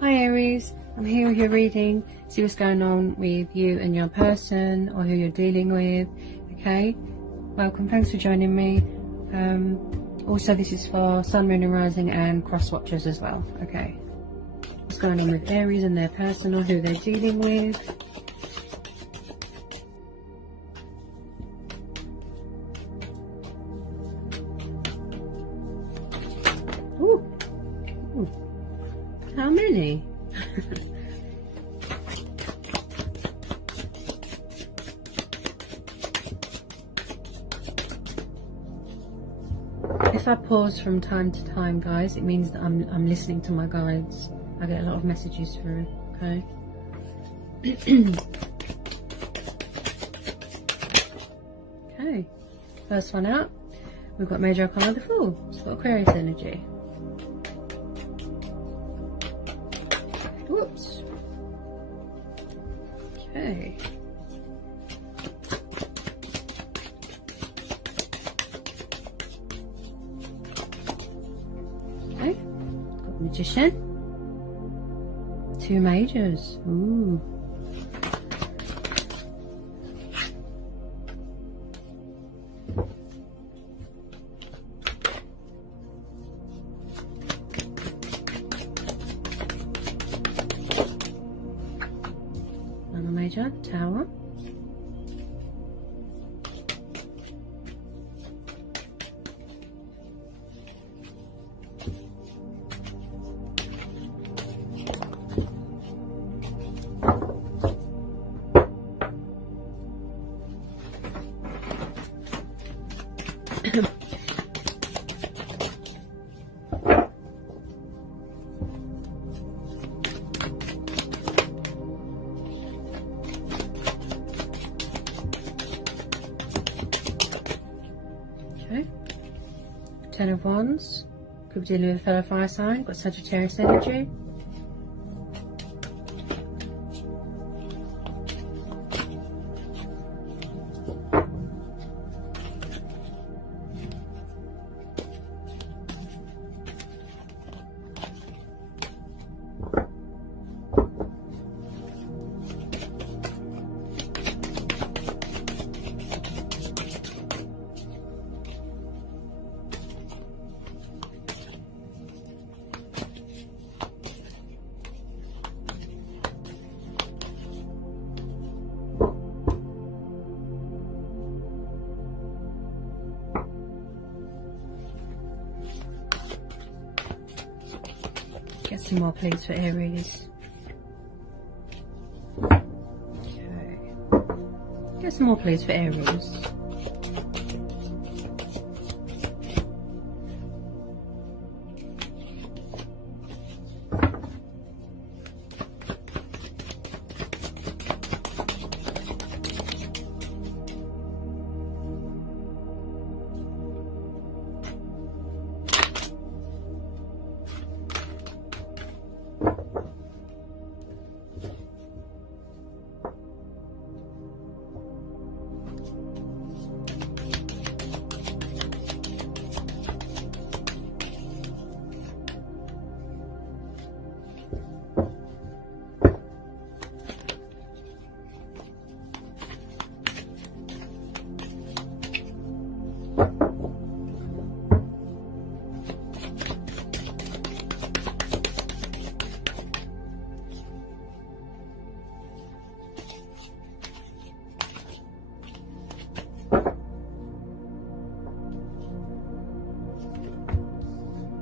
Hi Aries, I'm here with your reading. See what's going on with you and your person, or who you're dealing with. Okay, welcome, thanks for joining me. Also this is for Sun, Moon and Rising and cross watchers as well. Okay, what's going on with Aries and their person, or who they're dealing with. Ooh. Ooh. How many? If I pause from time to time, guys, it means that I'm listening to my guides. I get a lot of messages through, okay? Okay, first one out, we've got Major Arcana the Fool. It's got Aquarius energy. Whoops. Okay. Okay, got Magician. Two Majors. Ooh. Another Major, Tower. Okay, Ten of Wands, could be dealing with a fellow fire sign, got Sagittarius energy. Get some more please for Aries. Okay. Get some more please for Aries.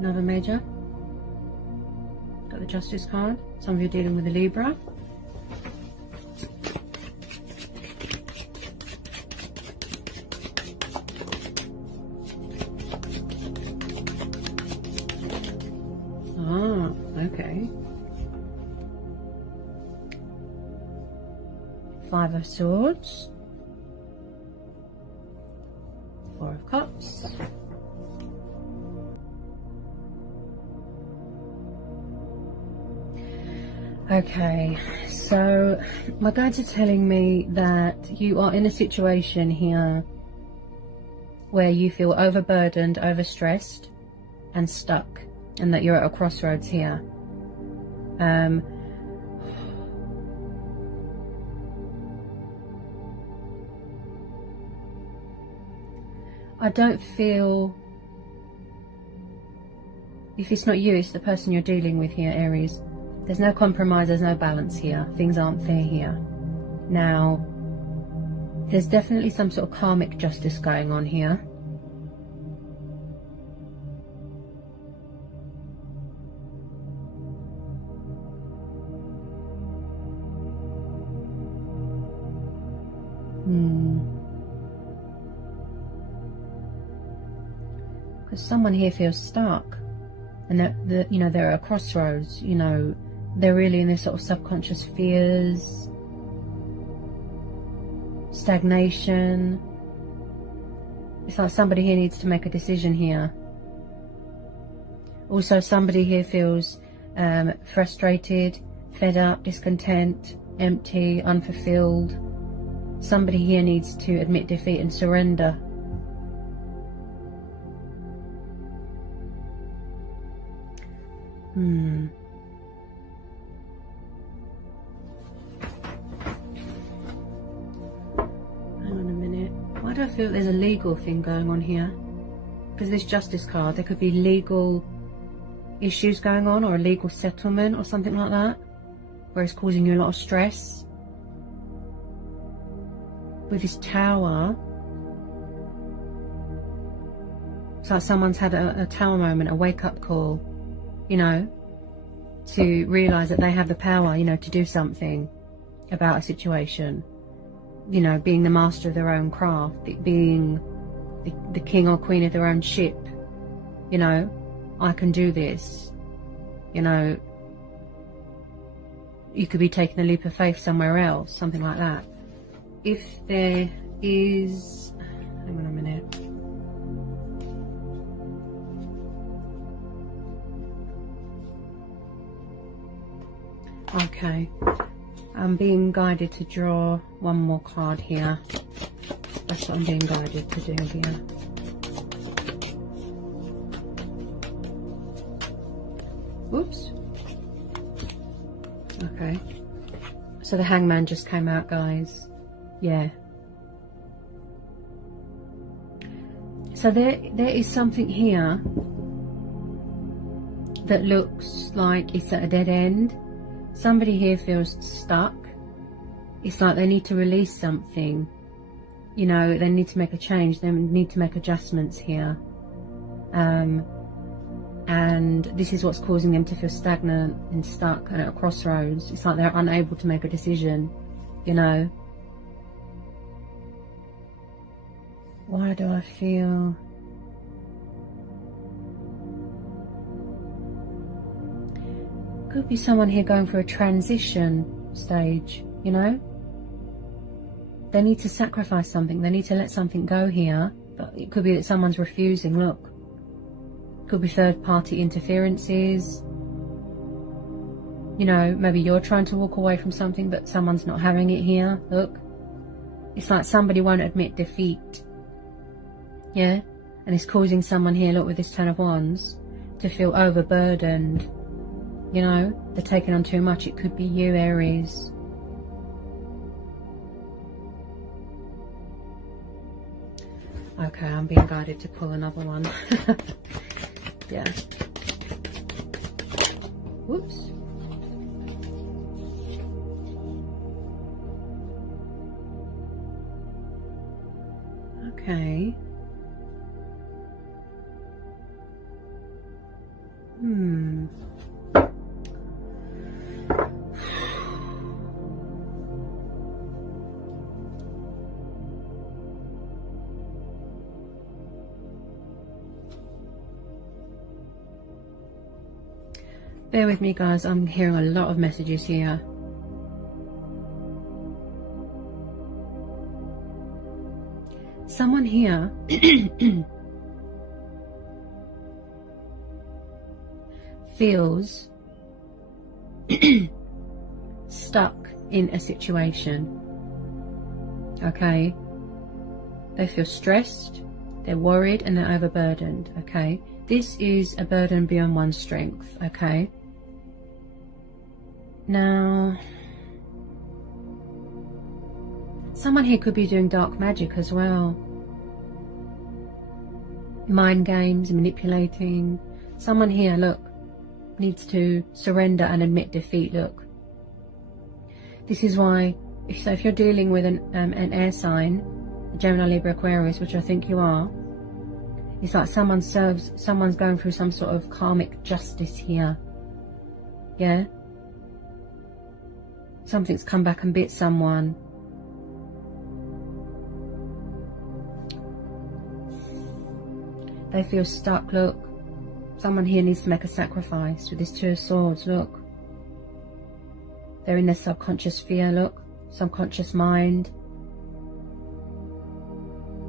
Another Major. Got the Justice card. Some of you are dealing with a Libra. Ah, okay. Five of Swords. Four of Cups. Okay, so my guides are telling me that you are in a situation here where you feel overburdened, overstressed and stuck, and that you're at a crossroads here. I don't feel, if it's not you, it's the person you're dealing with here, Aries. There's no compromise, there's no balance here. Things aren't fair here. Now, there's definitely some sort of karmic justice going on here. Because someone here feels stuck, and you know, they're at a crossroads. You know, they're really in this sort of subconscious fears, stagnation. It's like somebody here needs to make a decision here. Also, somebody here feels frustrated, fed up, discontent, empty, unfulfilled. Somebody here needs to admit defeat and surrender. Hang on a minute. Why do I feel there's a legal thing going on here? Because this Justice card, there could be legal issues going on, or a legal settlement or something like that, where it's causing you a lot of stress. With this Tower, it's like someone's had a Tower moment, a wake-up call, you know, to realise that they have the power, you know, to do something about a situation. You know, being the master of their own craft, being the king or queen of their own ship. You know, I can do this. You know, you could be taking a leap of faith somewhere else, something like that. If there is, hang on a minute. Okay, I'm being guided to draw one more card here. That's what I'm being guided to do here. Whoops. Okay, so the Hangman just came out, guys. Yeah. So there is something here that looks like it's at a dead end. Somebody here feels stuck. It's like they need to release something. You know, they need to make a change. They need to make adjustments here. And this is what's causing them to feel stagnant and stuck and at a crossroads. It's like they're unable to make a decision, you know. Why do I feel... Could be someone here going through a transition stage, you know. They need to sacrifice something. They need to let something go here. But it could be that someone's refusing. Look. Could be third-party interferences. You know, maybe you're trying to walk away from something, but someone's not having it here. Look. It's like somebody won't admit defeat. Yeah? And it's causing someone here, look, with this Ten of Wands, to feel overburdened. You know, they're taking on too much. It could be you, Aries. Okay, I'm being guided to pull another one. Yeah. Whoops. Okay. Bear with me, guys. I'm hearing a lot of messages here. Someone here feels stuck in a situation. Okay? They feel stressed, they're worried, and they're overburdened. Okay? This is a burden beyond one's strength. Okay? Now, someone here could be doing dark magic as well. Mind games, manipulating. Someone here, look, needs to surrender and admit defeat, look. This is why, if you're dealing with an air sign, Gemini, Libra, Aquarius, which I think you are, it's like someone's going through some sort of karmic justice here. Yeah? Something's come back and bit someone. They feel stuck, look. Someone here needs to make a sacrifice with this Two of Swords, look. They're in their subconscious fear, look. Subconscious mind.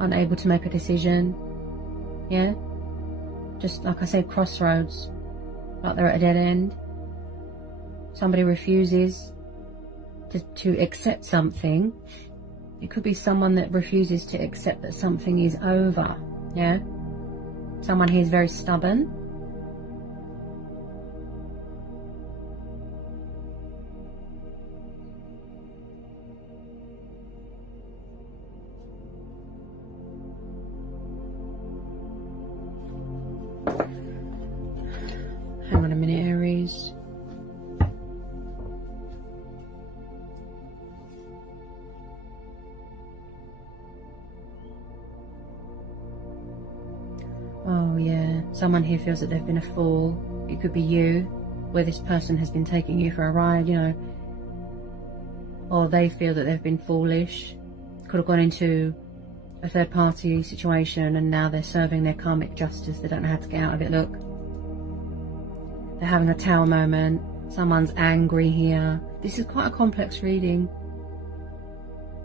Unable to make a decision. Yeah? Just like I said, crossroads. Like they're at a dead end. Somebody refuses to accept something. It could be someone that refuses to accept that something is over. Yeah? Someone here is very stubborn. Hang on a minute, Aries. Oh yeah, someone here feels that they've been a fool. It could be you, where this person has been taking you for a ride, you know. Or they feel that they've been foolish. Could have gone into a third party situation and now they're serving their karmic justice. They don't know how to get out of it, look. They're having a tower moment. Someone's angry here. This is quite a complex reading.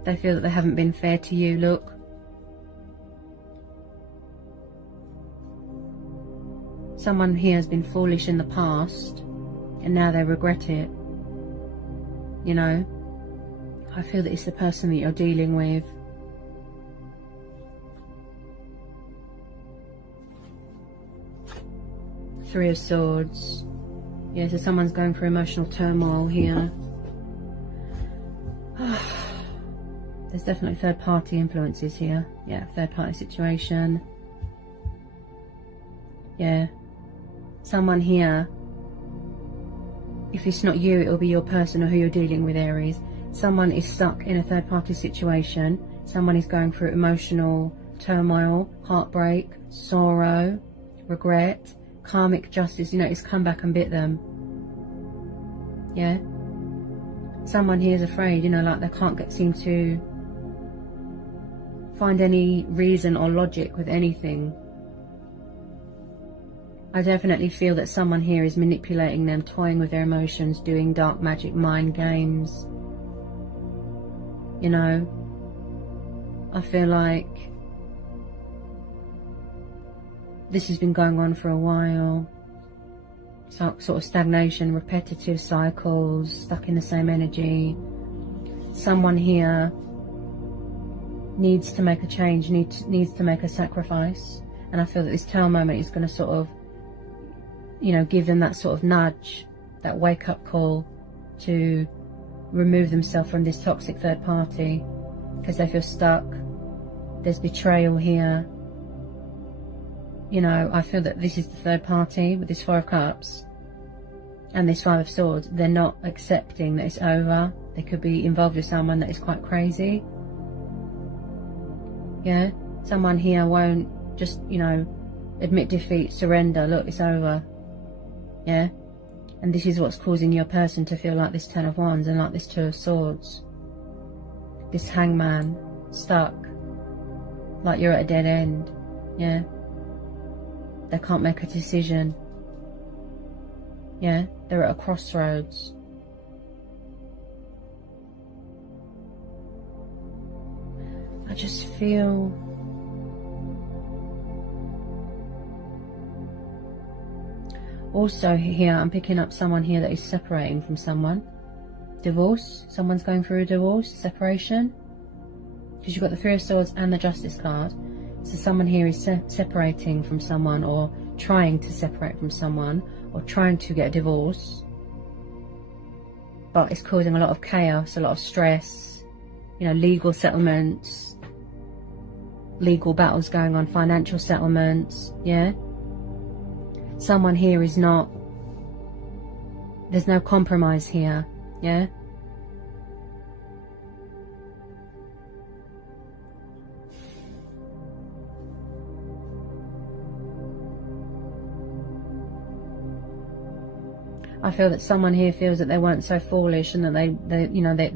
They feel that they haven't been fair to you, look. Someone here has been foolish in the past and now they regret it. You know, I feel that it's the person that you're dealing with. Three of Swords. Yeah, so someone's going through emotional turmoil here. There's definitely third party influences here. Yeah, third party situation. Yeah. Someone here, if it's not you, it'll be your person or who you're dealing with, Aries. Someone is stuck in a third party situation. Someone is going through emotional turmoil, heartbreak, sorrow, regret, karmic justice. You know, it's come back and bit them. Yeah? Someone here is afraid, you know, like they can't seem to find any reason or logic with anything. I definitely feel that someone here is manipulating them, toying with their emotions, doing dark magic, mind games. You know, I feel like this has been going on for a while. So, sort of stagnation, repetitive cycles, stuck in the same energy. Someone here needs to make a change, needs to make a sacrifice. And I feel that this Tower moment is going to sort of, you know, give them that sort of nudge, that wake-up call to remove themselves from this toxic third party because they feel stuck. There's betrayal here. You know, I feel that this is the third party with this Four of Cups and this Five of Swords. They're not accepting that it's over. They could be involved with someone that is quite crazy. Yeah, someone here won't just, you know, admit defeat, surrender, look, it's over. Yeah, and this is what's causing your person to feel like this Ten of Wands and like this Two of Swords. This Hangman, stuck, like you're at a dead end. Yeah, they can't make a decision. Yeah, they're at a crossroads. I just feel also here, I'm picking up someone here that is separating from someone. Divorce. Someone's going through a divorce, separation. Because you've got the Three of Swords and the Justice card. So someone here is separating from someone, or trying to separate from someone, or trying to get a divorce. but it's causing a lot of chaos, a lot of stress, you know, legal settlements, legal battles going on, financial settlements, yeah? Someone here is not, there's no compromise here, yeah? I feel that someone here feels that they weren't so foolish and that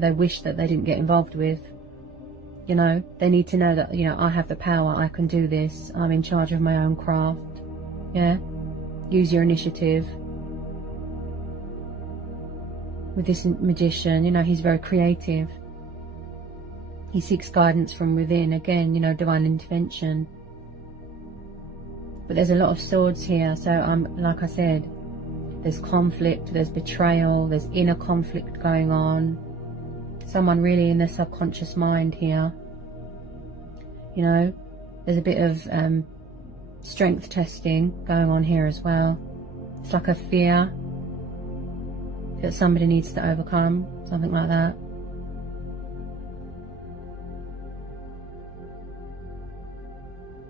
they wish that they didn't get involved with. You know, they need to know that, you know, I have the power, I can do this, I'm in charge of my own craft. Yeah? Use your initiative. With this magician, you know, he's very creative. He seeks guidance from within, again, you know, divine intervention. But there's a lot of swords here, so like I said, there's conflict, there's betrayal, there's inner conflict going on. Someone really in their subconscious mind here. You know, there's a bit of strength testing going on here as well. It's like a fear that somebody needs to overcome, something like that.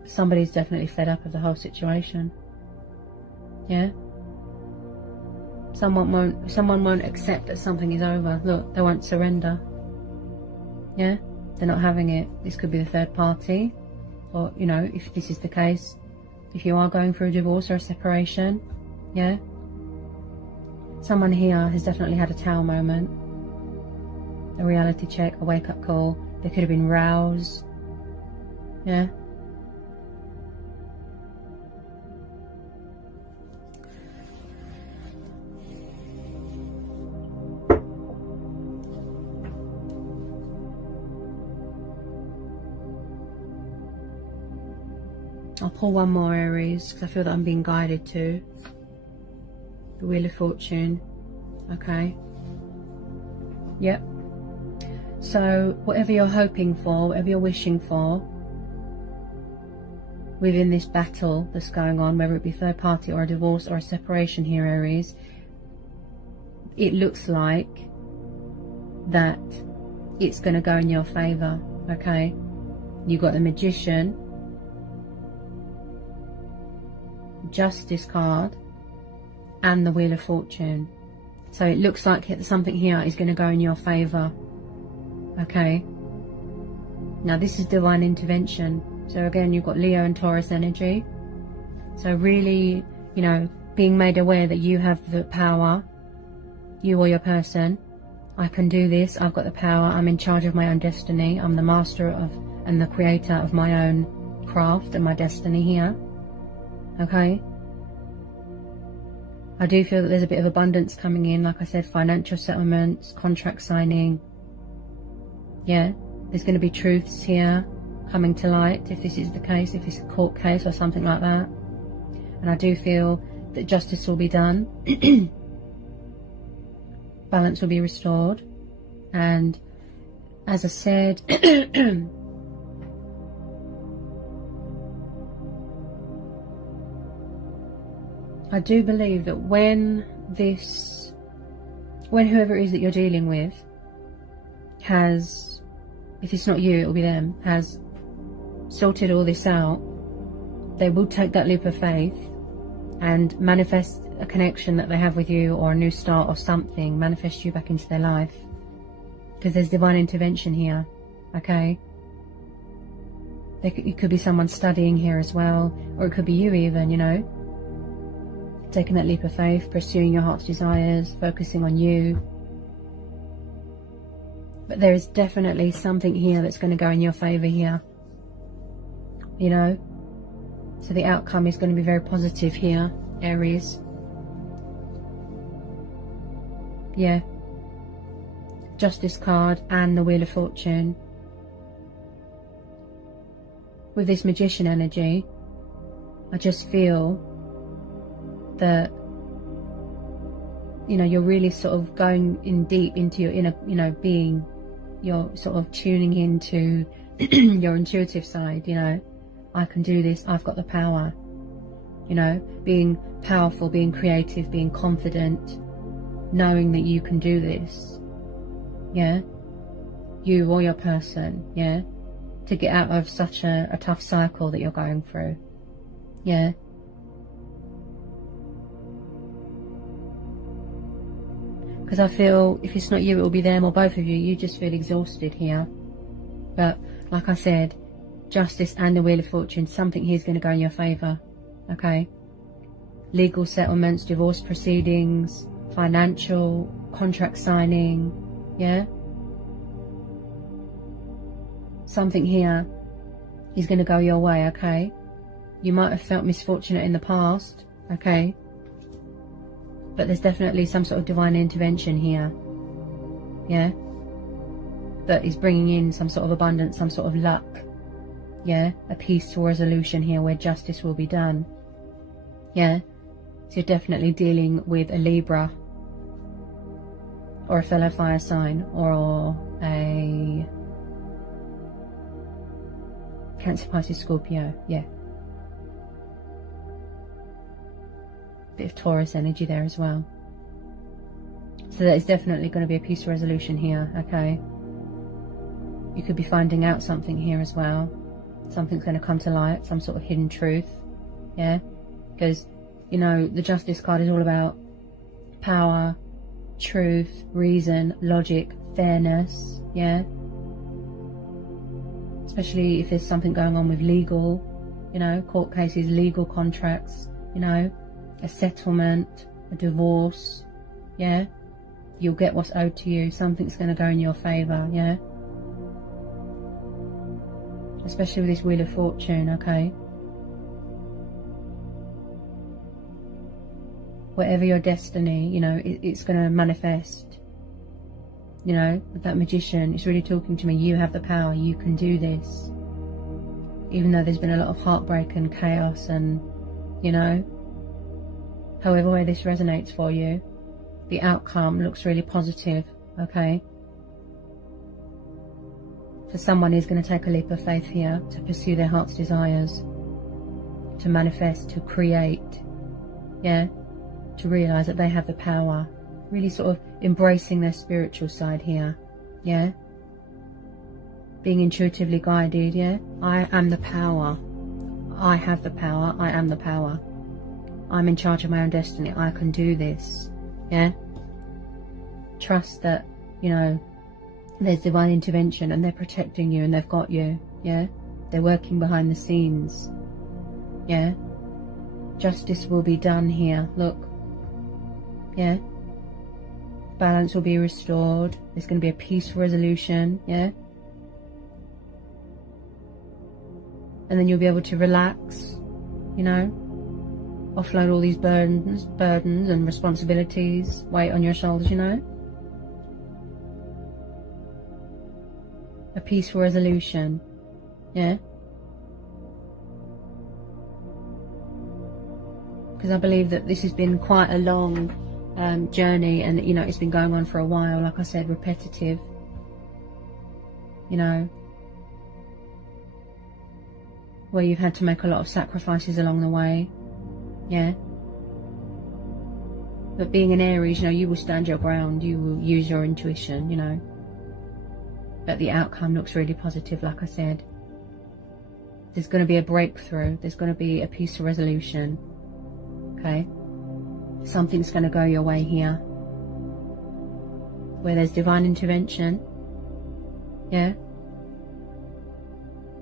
Somebody's definitely fed up of the whole situation. Yeah? Someone won't accept that something is over. Look, they won't surrender. Yeah? They're not having it. This could be the third party. Or, you know, if this is the case, if you are going through a divorce or a separation. Yeah? Someone here has definitely had a Tower moment. A reality check, a wake-up call. They could have been roused. Yeah? I'll pull one more, Aries, because I feel that I'm being guided to. The Wheel of Fortune. Okay. Yep. So, whatever you're hoping for, whatever you're wishing for, within this battle that's going on, whether it be third party or a divorce or a separation here, Aries, it looks like that it's going to go in your favour, okay? You've got the Magician, Justice card, and the Wheel of Fortune. So it looks like something here is going to go in your favour, okay? Now this is divine intervention. So again, you've got Leo and Taurus energy. So really, you know, being made aware that you have the power, you or your person. I can do this, I've got the power, I'm in charge of my own destiny, I'm the master of and the creator of my own craft and my destiny here. Okay? I do feel that there's a bit of abundance coming in, like I said, financial settlements, contract signing. Yeah, there's going to be truths here coming to light if this is the case, if it's a court case or something like that. And I do feel that justice will be done. Balance will be restored. And as I said, I do believe that when whoever it is that you're dealing with has, if it's not you, it'll be them, has sorted all this out, they will take that leap of faith and manifest a connection that they have with you, or a new start or something, manifest you back into their life. Because there's divine intervention here, okay? It could be someone studying here as well, or it could be you even, you know? Taking that leap of faith, pursuing your heart's desires, focusing on you. But there is definitely something here that's going to go in your favour here. You know? So the outcome is going to be very positive here, Aries. Yeah. Justice card and the Wheel of Fortune. With this Magician energy, I just feel that, you know, you're really sort of going in deep into your inner, you know, being. You're sort of tuning into your intuitive side, you know. I can do this, I've got the power. You know, being powerful, being creative, being confident. knowing that you can do this, yeah, you or your person, yeah, to get out of such a tough cycle that you're going through, yeah. Because I feel if it's not you, it will be them or both of you. You just feel exhausted here. But like I said, Justice and the Wheel of Fortune, something here is going to go in your favour, okay? Legal settlements, divorce proceedings, financial, contract signing, yeah? Something here is going to go your way, okay? You might have felt misfortunate in the past, okay? But there's definitely some sort of divine intervention here, yeah? That is bringing in some sort of abundance, some sort of luck, yeah? A peaceful resolution here where justice will be done, yeah? So you're definitely dealing with a Libra or a fellow fire sign or a Cancer, Pisces, Scorpio, yeah. Bit of Taurus energy there as well. So there's definitely going to be a peaceful resolution here, okay? You could be finding out something here as well. Something's going to come to light, some sort of hidden truth, yeah? Because, you know, the Justice card is all about power, truth, reason, logic, fairness, yeah? Especially if there's something going on with legal, you know, court cases, legal contracts, you know, a settlement, a divorce, yeah? You'll get what's owed to you. Something's going to go in your favour, yeah? Especially with this Wheel of Fortune, okay? Whatever your destiny, you know, it's going to manifest. You know, with that Magician, it's really talking to me. You have the power. You can do this. Even though there's been a lot of heartbreak and chaos and, you know, however way this resonates for you, the outcome looks really positive, okay? So someone is going to take a leap of faith here to pursue their heart's desires, to manifest, to create, yeah? To realise that they have the power. Really sort of embracing their spiritual side here, yeah? Being intuitively guided, yeah? I am the power. I have the power. I am the power. I'm in charge of my own destiny. I can do this, yeah? Trust that, you know, there's divine intervention and they're protecting you and they've got you, yeah? They're working behind the scenes, yeah? Justice will be done here, look, yeah? Balance will be restored. There's going to be a peaceful resolution, yeah? And then you'll be able to relax, you know? Offload all these burdens and responsibilities, weight on your shoulders, you know? A peaceful resolution, yeah? Because I believe that this has been quite a long journey, and you know, it's been going on for a while, like I said, repetitive, you know, where you've had to make a lot of sacrifices along the way, yeah? But being an Aries, you know, you will stand your ground, you will use your intuition, you know, but the outcome looks really positive, like I said. There's going to be a breakthrough, there's going to be a peaceful resolution, okay? Something's going to go your way here, where there's divine intervention, yeah?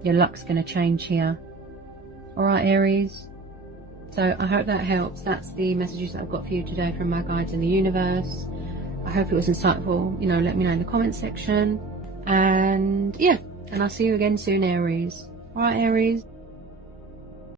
Your luck's going to change here. Alright, Aries? So I hope that helps. That's the messages that I've got for you today from my guides in the universe. I hope it was insightful. You know, let me know in the comments section. And yeah, and I'll see you again soon, Aries. Alright, Aries?